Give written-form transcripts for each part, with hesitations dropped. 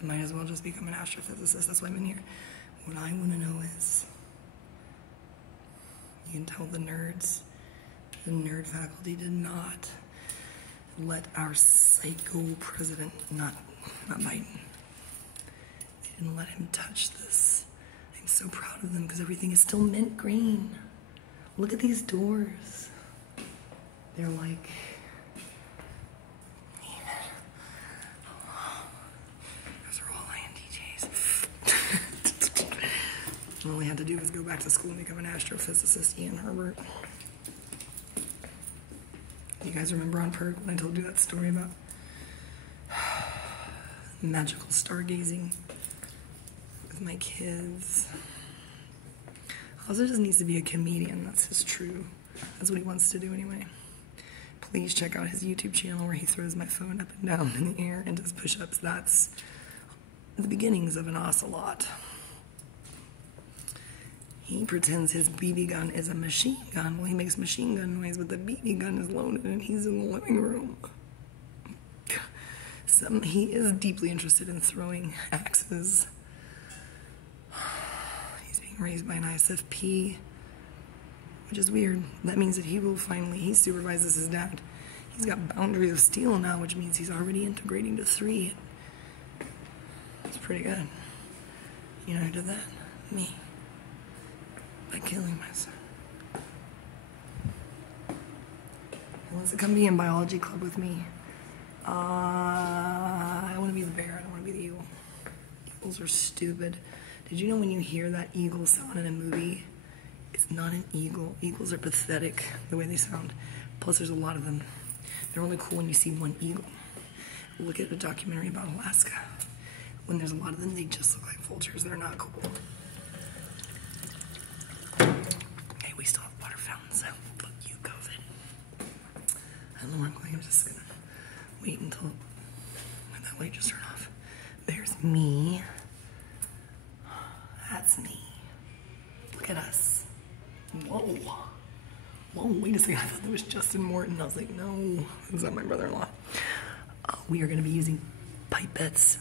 I might as well just become an astrophysicist. That's why I'm in here. What I want to know is, you can tell the nerds, the nerd faculty did not let our psycho president, not Biden, they didn't let him touch this. I'm so proud of them because everything is still mint green. Look at these doors. They're like, those are all INTJs. All we had to do was go back to school and become an astrophysicist, Ian Herbert. You guys remember on Perk when I told you that story about magical stargazing with my kids? Also just needs to be a comedian. That's his true. That's what he wants to do anyway. Please check out his YouTube channel where he throws my phone up and down in the air and does push-ups. That's the beginnings of an ocelot. He pretends his BB gun is a machine gun. Well, he makes machine gun noise, but the BB gun is loaded and he's in the living room. He is deeply interested in throwing axes. He's being raised by an ISFP, which is weird. That means that he supervises his dad. He's got boundaries of steel now, which means he's already integrating to 3. It's pretty good. You know who did that? Me. By killing myself. He wants to come be in biology club with me. I want to be the bear. I don't want to be the eagle. Eagles are stupid. Did you know when you hear that eagle sound in a movie, it's not an eagle. Eagles are pathetic the way they sound. Plus, there's a lot of them. They're only cool when you see one eagle. Look at a documentary about Alaska. When there's a lot of them, they just look like vultures. They're not cool. Hey, we still have water fountains, so fuck you, COVID. I don't know where I'm going. I'm just gonna wait until when that light just turned off. There's me. That's me. Look at us. Whoa. Whoa, wait a second. I thought that was Justin Morton. I was like, no, is that my brother-in-law? We are going to be using pipettes.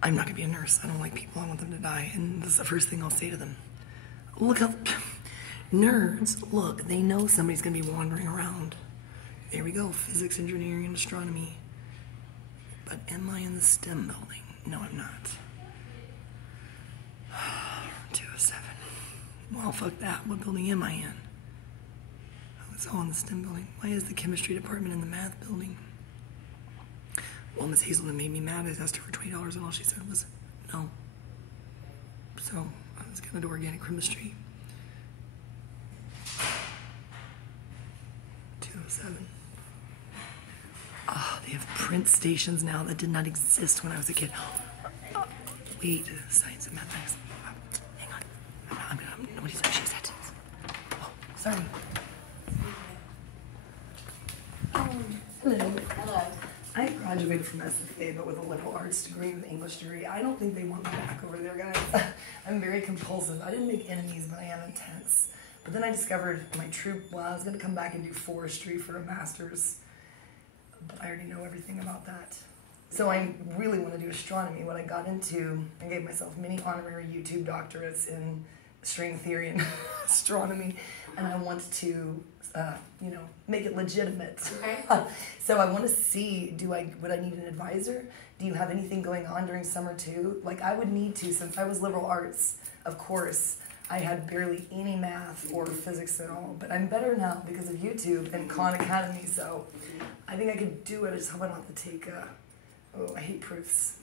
I'm not going to be a nurse. I don't like people. I want them to die. And this is the first thing I'll say to them. Look how... Nerds, look, they know somebody's going to be wandering around. There we go. Physics, engineering, and astronomy. But am I in the STEM building? No, I'm not. 207. Well, fuck that. What building am I in? Oh, it's all in the STEM building. Why is the chemistry department in the math building? Well, Miss Hazelton made me mad. I asked her for $20 and all she said was no. So I was gonna do organic chemistry. 207. Oh, they have print stations now that did not exist when I was a kid. Wait, science and mathematics. Hang on. Nobody's she said. Oh, sorry. Hello. Hello. I graduated from SFA, but with a liberal arts degree, with an English degree. I don't think they want me back over there, guys. I'm very compulsive. I didn't make enemies, but I am intense. But then I discovered my true, well, I was going to come back and do forestry for a master's, but I already know everything about that. So I really want to do astronomy. What I got into, I gave myself many honorary YouTube doctorates in string theory and astronomy, and I want to, you know, make it legitimate. Okay. So I want to see, would I need an advisor? Do you have anything going on during summer too? Like I would need to, since I was liberal arts, of course, I had barely any math or physics at all, but I'm better now because of YouTube and Khan Academy, so I think I could do it. I just hope I don't have to take, oh, I hate proofs.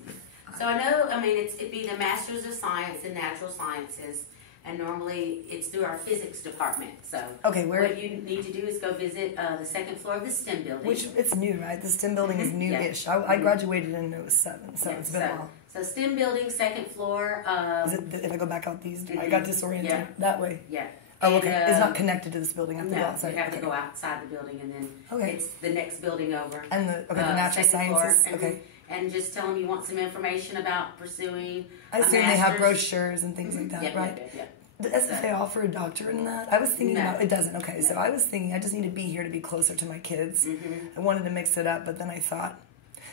So I know, I mean, it'd be the Masters of Science in Natural Sciences, and normally it's through our physics department. So okay, what you need to do is go visit the second floor of the STEM building. Which, it's new, right? The STEM building is new-ish. Yeah. I graduated in 07, so it's been a while. So STEM building, second floor. Is it, if I go back out these, I got disoriented that way. Yeah. Oh, okay. It's not connected to this building. I have to go No, outside. you have to go outside the building, and then it's the next building over. And the natural sciences. Floor, and just tell them you want some information about pursuing. I assume they have brochures and things like that, right? Yeah. Does SFA offer a doctorate in that? I was thinking about it. Doesn't. Okay, so I was thinking I just need to be here to be closer to my kids. I wanted to mix it up, but then I thought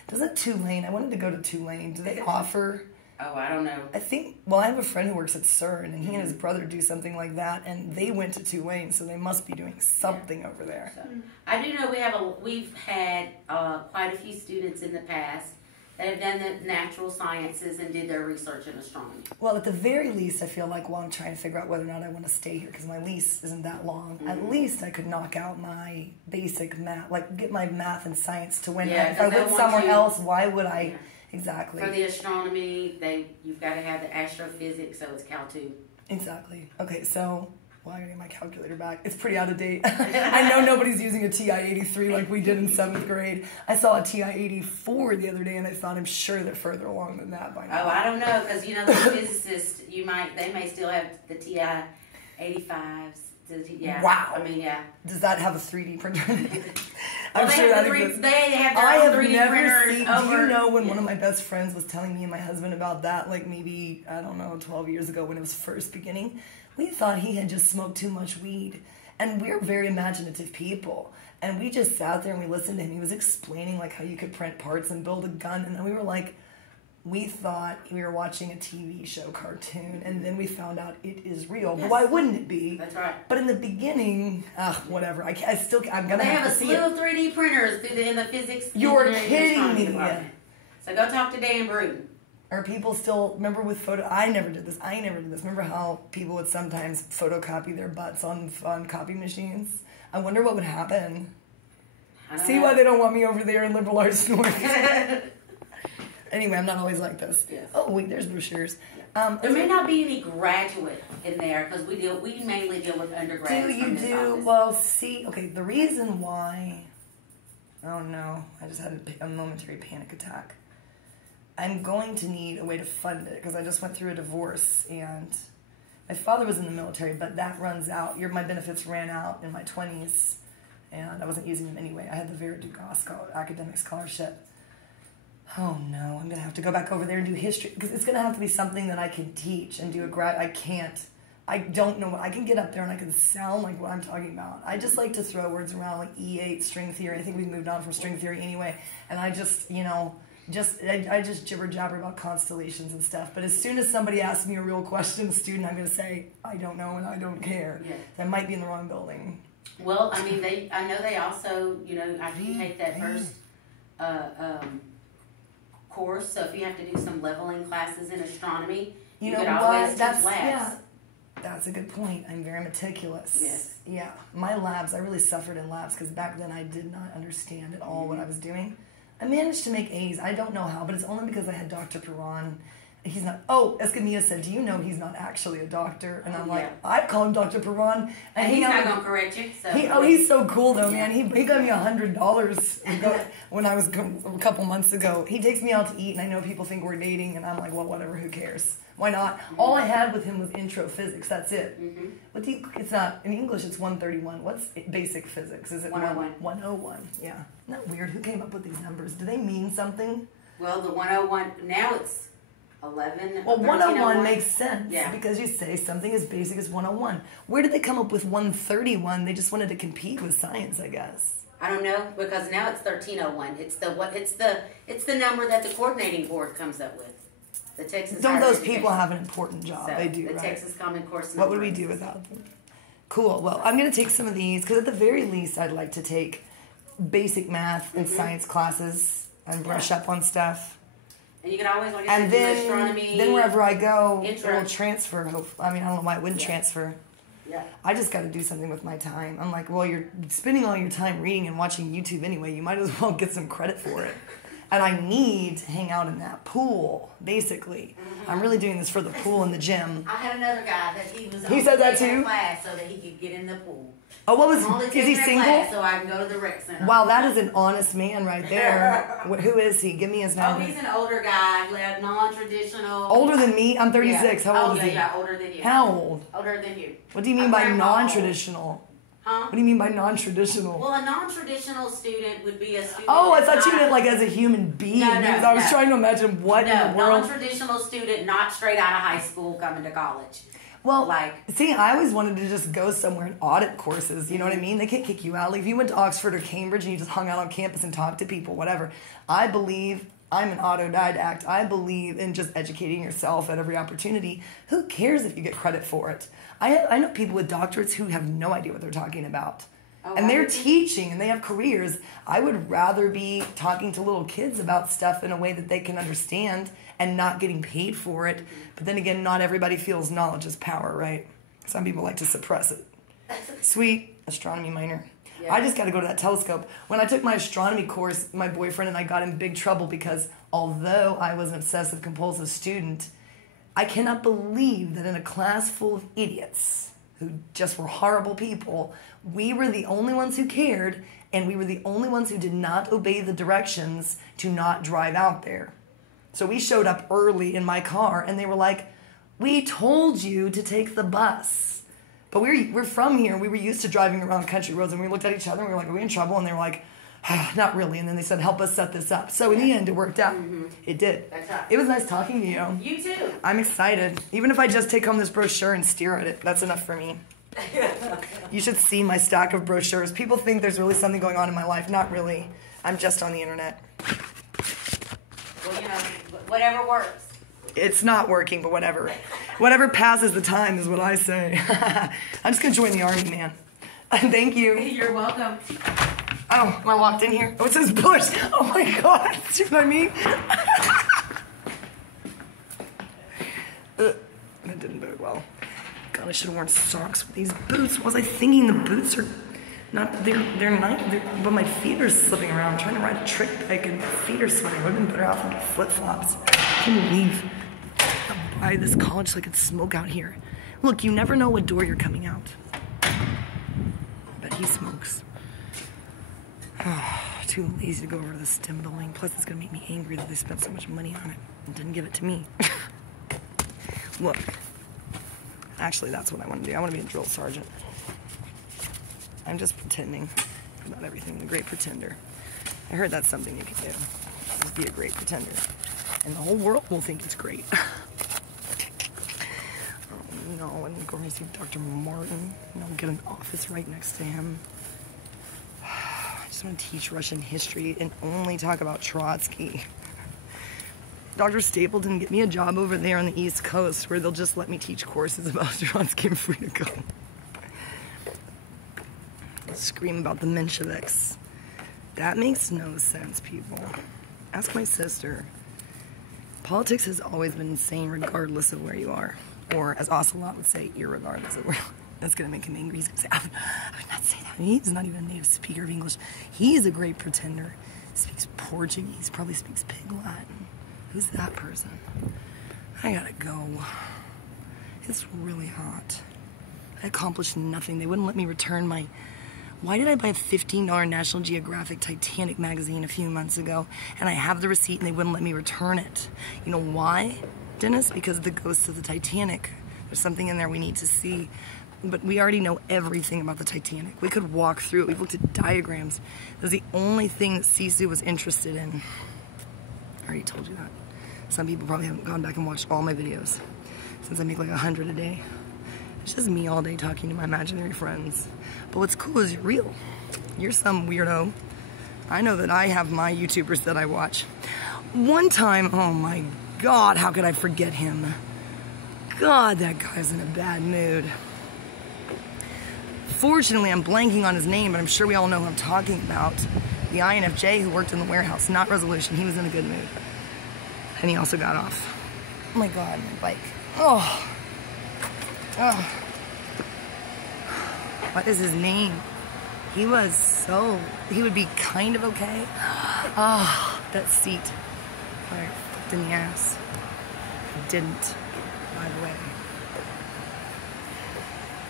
Doesn't Tulane, I wanted to go to Tulane. Do they offer... Oh, I don't know. I think, well, I have a friend who works at CERN, and he and his brother do something like that, and they went to Tulane, so they must be doing something over there. So, I do know we've had quite a few students in the past that have done the natural sciences and did their research in astronomy. Well, at the very least, I feel like while I'm trying to figure out whether or not I want to stay here, because my lease isn't that long, at least I could knock out my basic math, like get my math and science to win. Yeah, If I went somewhere else, why would I? Yeah. Exactly. For the astronomy, you've got to have the astrophysics, so it's Cal 2. Exactly. Okay, so, well, I gotta get my calculator back. It's pretty out of date. I know nobody's using a TI-83 like we did in 7th grade. I saw a TI-84 the other day, and I thought, I'm sure they're further along than that by now. Oh, I don't know, because, you know, the physicists, they may still have the TI-85s. Yeah. Wow. I mean, yeah. Does that have a 3D printer? Well, I'm sure that exists. They have their I own have 3D never printers seen. over. Do you know when one of my best friends was telling me and my husband about that? Like maybe, I don't know, 12 years ago when it was first beginning. We thought he had just smoked too much weed, and we're very imaginative people. And we just sat there and we listened to him. He was explaining like how you could print parts and build a gun, and we were like, we thought we were watching a TV show cartoon, and then we found out it is real. Yes. But why wouldn't it be? That's right. But in the beginning, whatever. I'm gonna They have have a to see slew it. of 3D printers in the physics. You're engineering, and kidding astronomy me. department. So go talk to Dan Bruton. Are people still, remember with I never did this. Remember how people would sometimes photocopy their butts on copy machines? I wonder what would happen. See why they don't want me over there in liberal arts north. Anyway, I'm not always like this. Yes. Oh, wait, there's brochures. There may not be any graduate in there because we mainly deal with undergrads. Well, see, okay, the reason why, oh no, I just had a momentary panic attack. I'm going to need a way to fund it because I just went through a divorce, and my father was in the military, but that runs out. My benefits ran out in my 20s, and I wasn't using them anyway. I had the Vera Dugas academic scholarship. Oh no, I'm going to have to go back over there and do history, because it's going to have to be something that I can teach and do I can't. I don't know. I can get up there and I can sound like what I'm talking about. I just like to throw words around like E8, string theory. I think we've moved on from string theory anyway. And I just, I just jibber jabber about constellations and stuff. But as soon as somebody asks me a real question, a student, I'm going to say, I don't know and I don't care. Yeah. I might be in the wrong building. Well, I mean, I know they also, after you take that first course, so if you have to do some leveling classes in astronomy, you could always teach labs. Yeah, that's a good point. I'm very meticulous. Yes. Yeah. My labs, I really suffered in labs because back then I did not understand at all what I was doing. I managed to make A's. I don't know how, but it's only because I had Dr. Perron. He's not, Escamilla said, do you know he's not actually a doctor? And I'm like, I'd call him Dr. Perron. And he's not going to correct you. So. He's so cool though, man. He got me $100 when I was a couple months ago. He takes me out to eat, and I know people think we're dating, and I'm like, well, whatever, who cares? Why not? Mm-hmm. All I had with him was intro physics. That's it. Mm-hmm. It's not, in English, it's 131. What's basic physics? Is it 101? 101, yeah. Isn't that weird? Who came up with these numbers? Do they mean something? Well, the 101, now it's 11. Well, 101 makes sense, yeah, because you say something as basic as 101. Where did they come up with 131? They just wanted to compete with science, I guess. I don't know, because now it's 1301. It's the number that the coordinating board comes up with. The Texas. Don't those people have an important job? So, they do, the right? Texas Common Core. What would we do without them? Cool. Well, I'm going to take some of these because at the very least, I'd like to take basic math and science classes and brush up on stuff. And you can always, like and do astronomy. Then wherever I go, intro. it will transfer. I mean, I don't know why it wouldn't transfer. Yeah. I just got to do something with my time. I'm like, well, you're spending all your time reading and watching YouTube anyway. You might as well get some credit for it. And I need to hang out in that pool, basically. I'm really doing this for the pool and the gym. I had another guy that he said that too? Class so that he could get in the pool. Oh, is he single? Class so I can go to the rec center. Wow, that is an honest man right there. Who is he? Give me his number. Oh, he's an older guy, non-traditional. Older than me? I'm 36. Yeah. How old is he? Yeah, older than you. How old? Older than you. What do you mean by non-traditional? Huh? What do you mean by non-traditional? Well, a non-traditional student would be a student. Oh, I thought you meant like as a human being. No, I was trying to imagine what in the world. Non-traditional student, not straight out of high school coming to college. Well, Like, see, I always wanted to just go somewhere and audit courses. You know what I mean? They can't kick you out. Like if you went to Oxford or Cambridge and you just hung out on campus and talked to people, whatever. I believe I'm an autodidact. I believe in just educating yourself at every opportunity. Who cares if you get credit for it? I know people with doctorates who have no idea what they're talking about. Oh, and they're teaching and they have careers. I would rather be talking to little kids about stuff in a way that they can understand and not getting paid for it. But then again, not everybody feels knowledge is power, right? Some people like to suppress it. Sweet astronomy minor. Yeah. I just got to go to that telescope. When I took my astronomy course, my boyfriend and I got in big trouble because although I was an obsessive compulsive student, I cannot believe that in a class full of idiots who just were horrible people, we were the only ones who cared, and we were the only ones who did not obey the directions to not drive out there. So we showed up early in my car, and they were like, we told you to take the bus. But we're from here. We were used to driving around country roads, and we looked at each other, and we were like, are we in trouble? And they were like, not really. And then they said, help us set this up. So in the end, it worked out. Mm-hmm. It did. That's right. It was nice talking to you. You too. I'm excited. Even if I just take home this brochure and stare at it, that's enough for me. You should see my stack of brochures. People think there's really something going on in my life. Not really. I'm just on the internet. Well, whatever works. It's not working, but whatever. Whatever passes the time is what I say. I'm just going to join the army, man. Thank you. You're welcome. Oh, when I walked in here. Oh, it says Bush. Oh my God. See what I mean? That didn't bode well. God, I should have worn socks with these boots. What was I thinking? The boots are not, they're not, but my feet are slipping around. I'm trying to ride a trick bike and my feet are slipping. I would have been better off with flip-flops. I can't believe I'll buy this college so I could smoke out here. Look, you never know what door you're coming out. But he smokes. Oh, too lazy to go over to the STEM building. Plus, it's going to make me angry that they spent so much money on it and didn't give it to me. Look. Actually, that's what I want to do. I want to be a drill sergeant. I'm just pretending about everything. The great pretender. I heard that's something you can do. Just be a great pretender. And the whole world will think it's great. Oh, no. And go and see Dr. Martin. Get an office right next to him. I just want to teach Russian history and only talk about Trotsky. Dr. Stapleton, get me a job over there on the East Coast where they'll just let me teach courses about Trotsky and free to go. Scream about the Mensheviks. That makes no sense, people. Ask my sister. Politics has always been insane regardless of where you are. Or, as Ocelot would say, irregardless of where. That's going to make him angry. He's going to say, I would not say that. He's not even a native speaker of English. He's a great pretender. Speaks Portuguese, probably speaks Pig Latin. Who's that person? I gotta go. It's really hot. I accomplished nothing. They wouldn't let me return my... Why did I buy a $15 National Geographic Titanic magazine a few months ago and I have the receipt and they wouldn't let me return it? You know why, Dennis? Because of the ghosts of the Titanic. There's something in there we need to see. But we already know everything about the Titanic. We could walk through it. We've looked at diagrams. That was the only thing that Sisu was interested in. I already told you that. Some people probably haven't gone back and watched all my videos since I make like 100 a day. It's just me all day talking to my imaginary friends. But what's cool is you're real. You're some weirdo. I know that I have my YouTubers that I watch. One time, oh my God, how could I forget him? God, that guy's in a bad mood. Fortunately, I'm blanking on his name, but I'm sure we all know who I'm talking about. The INFJ who worked in the warehouse, not Resolution. He was in a good mood. And he also got off. Oh my God, my bike. Oh. Oh. What is his name? He would be kind of okay. Oh, that seat. I fucked in the ass. I didn't, by the way.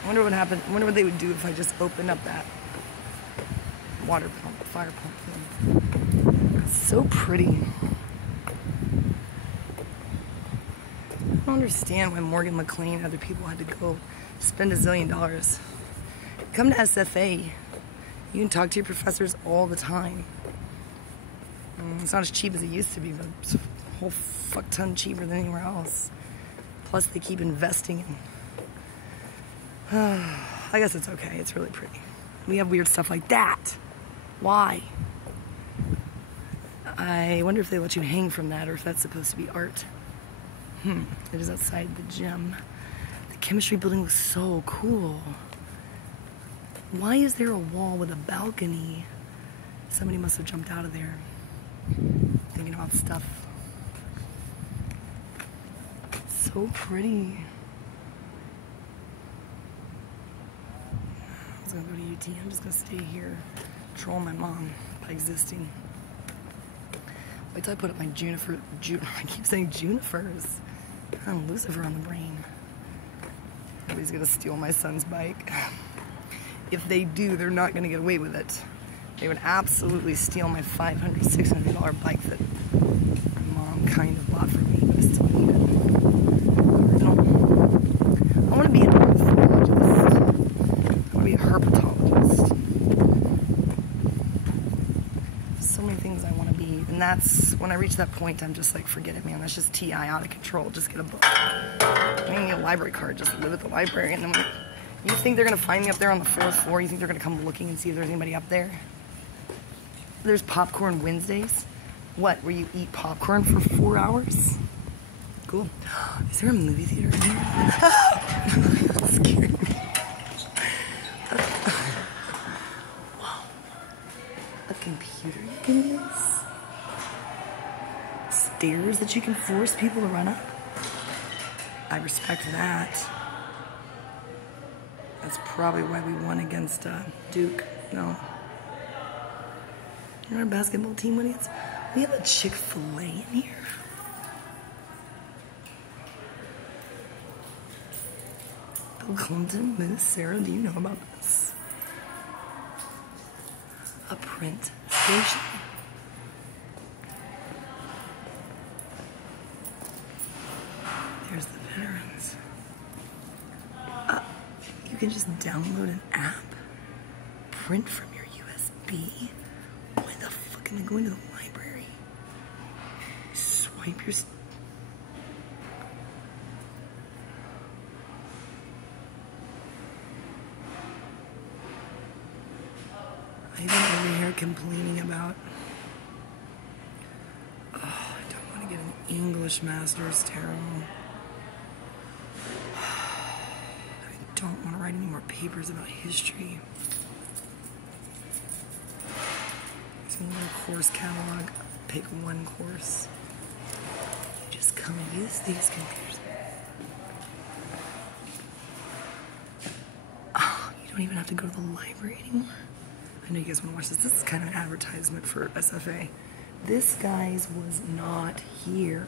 I wonder what happened. I wonder what they would do if I just opened up that water pump, fire pump thing. It's so pretty. I don't understand why Morgan McLean and other people had to go spend $1 zillion. Come to SFA. You can talk to your professors all the time. It's not as cheap as it used to be, but it's a whole fuck ton cheaper than anywhere else. Plus, they keep investing in I guess it's okay. It's really pretty. We have weird stuff like that. Why? I wonder if they let you hang from that or if that's supposed to be art. It is outside the gym. The chemistry building looks so cool. Why is there a wall with a balcony? Somebody must have jumped out of there. Thinking about stuff. It's so pretty. I was gonna go to UT. I'm just gonna stay here. Troll my mom by existing. Wait till I put up my I keep saying junipers. I'm Lucifer on the brain. Nobody's gonna steal my son's bike. If they do, they're not gonna get away with it. They would absolutely steal my $500, $600 bike that my mom kind of bought for me, but I still need it. I want to be an ornithologist. I want to be a herpetologist. So many things I want to be, and that's when I reach that point. I'm just like, forget it, man. That's just TI out of control. Just get a book. I don't need a library card. Just live at the library, and then you think they're gonna find me up there on the 4th floor? You think they're gonna come looking and see if there's anybody up there? There's popcorn Wednesdays. What? Where you eat popcorn for 4 hours? Cool. Is there a movie theater in here? That scared me. Wow. A computer you can use? Stairs that you can force people to run up? I respect that. That's probably why we won against Duke. No. You know our basketball team winning? We have a Chick-fil-A in here. Bill Clinton, Miss Sarah, do you know about this? A print station. There's the veterans. You can just download an app, print from your USB. Why the fuck am I going to the library? Swipe your... I've been over here complaining about... Oh, I don't want to get an English master's, terrible. I don't want to write any more papers about history. There's a little course catalog. Pick one course. You just come and use these computers. Oh, you don't even have to go to the library anymore. I know you guys want to watch this. This is kind of an advertisement for SFA. This, guys, was not here.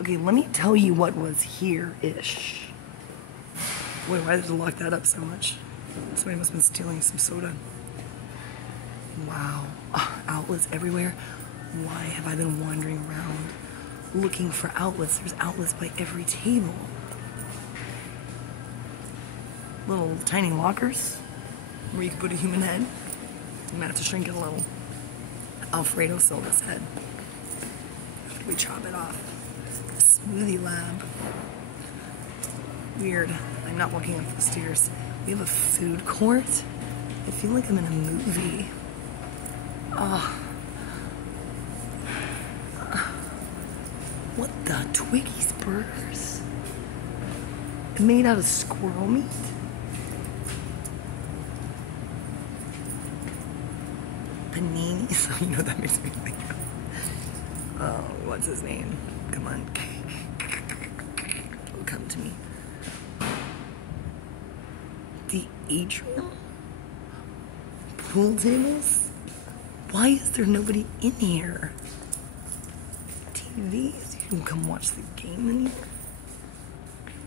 Okay, let me tell you what was here-ish. Wait, why did they lock that up so much? Somebody must have been stealing some soda. Wow. Outlets everywhere. Why have I been wandering around looking for outlets? There's outlets by every table. Little tiny lockers where you can put a human head. You might have to shrink it a little. Alfredo sold his head. We chop it off. Smoothie lab. Weird. I'm not walking up the stairs. We have a food court. I feel like I'm in a movie. What the? Twiggies burgers? Made out of squirrel meat? Paninis? You know what that makes me think of? Oh, what's his name? Come on. It'll come to me. The atrium? Pool tables? Why is there nobody in here? TVs? You can come watch the game in here?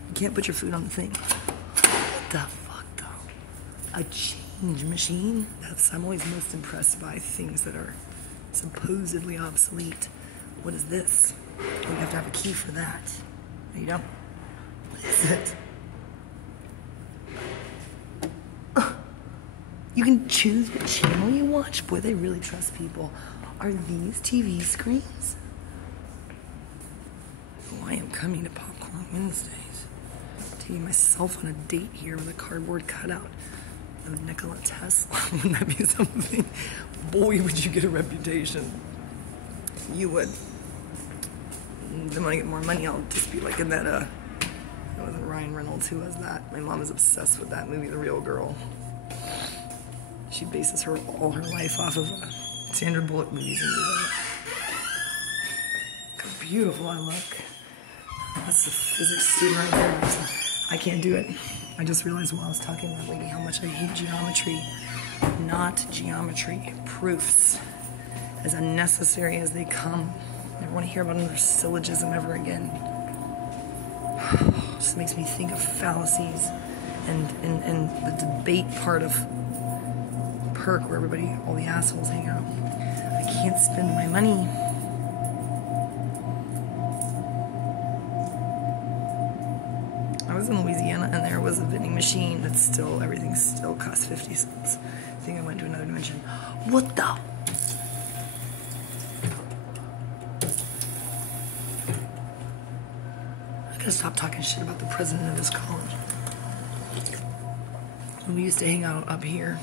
You can't put your food on the thing. What the fuck, though? A change machine? I'm always most impressed by things that are supposedly obsolete. What is this? Oh, you have to have a key for that. No, you don't. What is it? You can choose what channel you watch. Boy, they really trust people. Are these TV screens? Oh, I am coming to Popcorn Wednesdays. Taking myself on a date here with a cardboard cutout of Nikola Tesla. Wouldn't that be something? Boy, would you get a reputation. You would. Then when I get more money, I'll just be like in that, it wasn't Ryan Reynolds who was that. My mom is obsessed with that movie, The Real Girl. She bases all her life off of Sandra Bullock movies and do that. Look how beautiful I look. That's the physics student right there. I can't do it. I just realized while I was talking to that lady how much I hate geometry. Not geometry. Proofs. As unnecessary as they come. Never want to hear about another syllogism ever again. Just makes me think of fallacies and the debate part of Perk where everybody, all the assholes hang out. I can't spend my money. I was in Louisiana and there was a vending machine that's still, everything still costs 50 cents. I think I went to another dimension. What the? I gotta stop talking shit about the president of this college. When we used to hang out up here,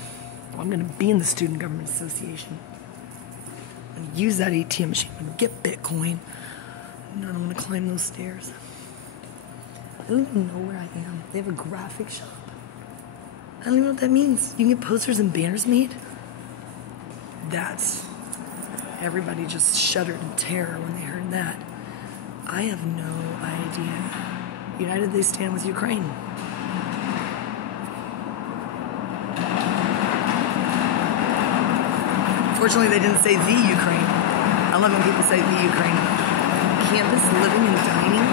well, I'm gonna be in the Student Government Association. I'm gonna use that ATM machine. I'm gonna get Bitcoin. And then I'm gonna climb those stairs. I don't even know where I am. They have a graphic shop. I don't even know what that means. You can get posters and banners made? That's... Everybody just shuddered in terror when they heard that. I have no idea. United they stand with Ukraine. Fortunately, they didn't say the Ukraine. I love when people say the Ukraine. Campus living and dining.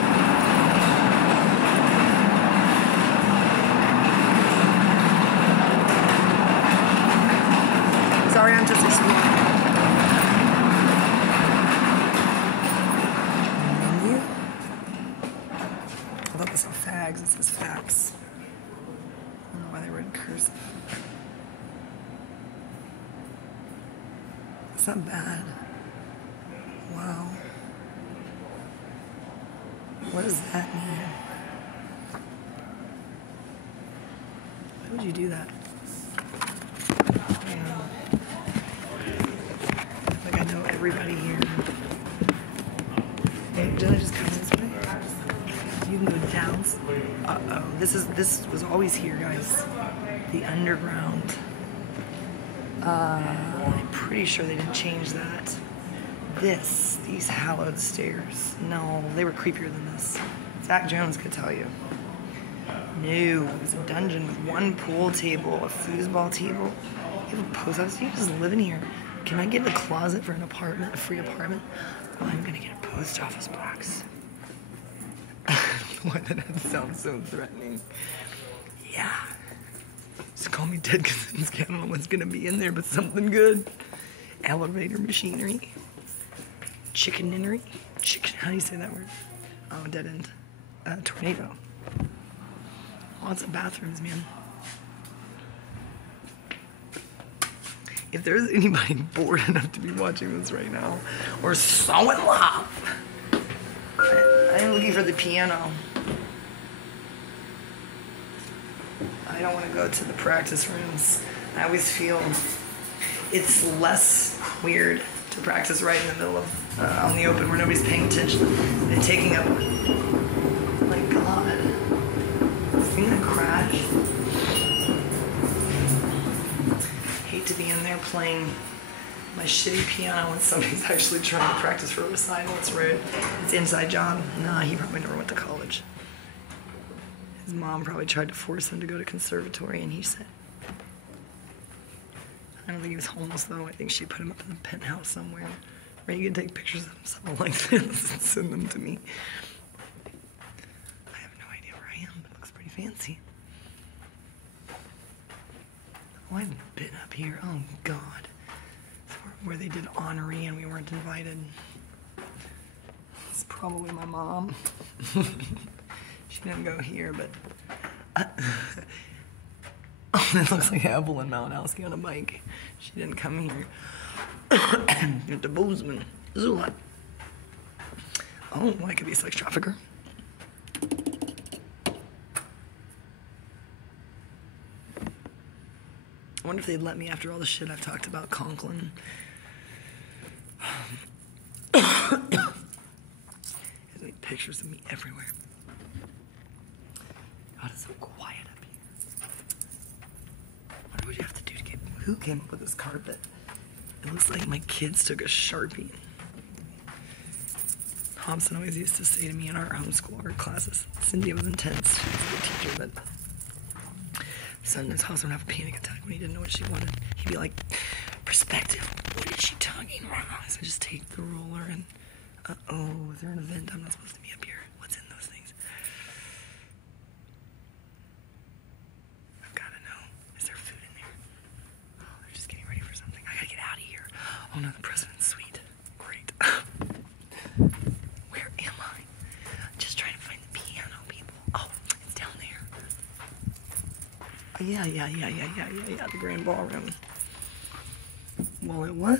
Sorry, I'm just exploring. Menu? I thought this said fags. It says facts. I don't know why they were in cursive. It's not bad. Wow. What does that mean? Why would you do that? I don't know. Like I know everybody here. Hey, did I just come this way? You can go down. Uh-oh. This was always here, guys. The underground. I'm pretty sure they didn't change that. These hallowed stairs. No, they were creepier than this. Zach Jones could tell you. No, it was a dungeon with one pool table, a foosball table. You have a post office. You just live in here. Can I get a closet for an apartment, a free apartment? Oh, I'm gonna get a post office box. Why did that sound so threatening? Yeah. Just call me Ted Kaczynski. I don't know what's gonna be in there, but something good. Elevator machinery. Chickenery. How do you say that word? Oh, dead end. Tornado. Lots of bathrooms, man. If there's anybody bored enough to be watching this right now, or so in love, I'm looking for the piano. I don't want to go to the practice rooms. I always feel it's less weird to practice right in the middle of, on the open where nobody's paying attention and taking up, my God, is thing that crashed? Hate to be in there playing my shitty piano when somebody's actually trying to practice for a recital. It's rude. It's inside job. Nah, he probably never went to college. His mom probably tried to force him to go to conservatory, and he said, I don't think he was homeless, though. I think she put him up in the penthouse somewhere where you can take pictures of himself like this and send them to me. I have no idea where I am, but it looks pretty fancy. Oh, I've been up here. Oh, God. It's where they did honorary and we weren't invited. It's probably my mom. She didn't go here, but... Oh, that looks like Evelyn Malinowski on a bike. She didn't come here. Get the Bozeman. Zula. Oh, I could be a sex trafficker. I wonder if they'd let me after all the shit I've talked about Conklin. There's like pictures of me everywhere. God, it's so quiet up here. I wonder what you have to do to get... Who came up with this carpet? It looks like my kids took a Sharpie. Thompson always used to say to me in our homeschool art classes, Cynthia was intense. She was a good teacher, but sometimes Thompson would have a panic attack when he didn't know what she wanted. He'd be like, perspective, what is she talking about? So I just take the ruler and, uh-oh, is there an event? I'm not supposed to be up here. What's in those things? I've got to know. Is there food in there? Oh, they're just getting ready for something. I gotta get out of here. Oh no, the president's suite. Great. Where am I? I'm just trying to find the piano, people. Oh, it's down there. Oh, yeah, the grand ballroom. Well, it was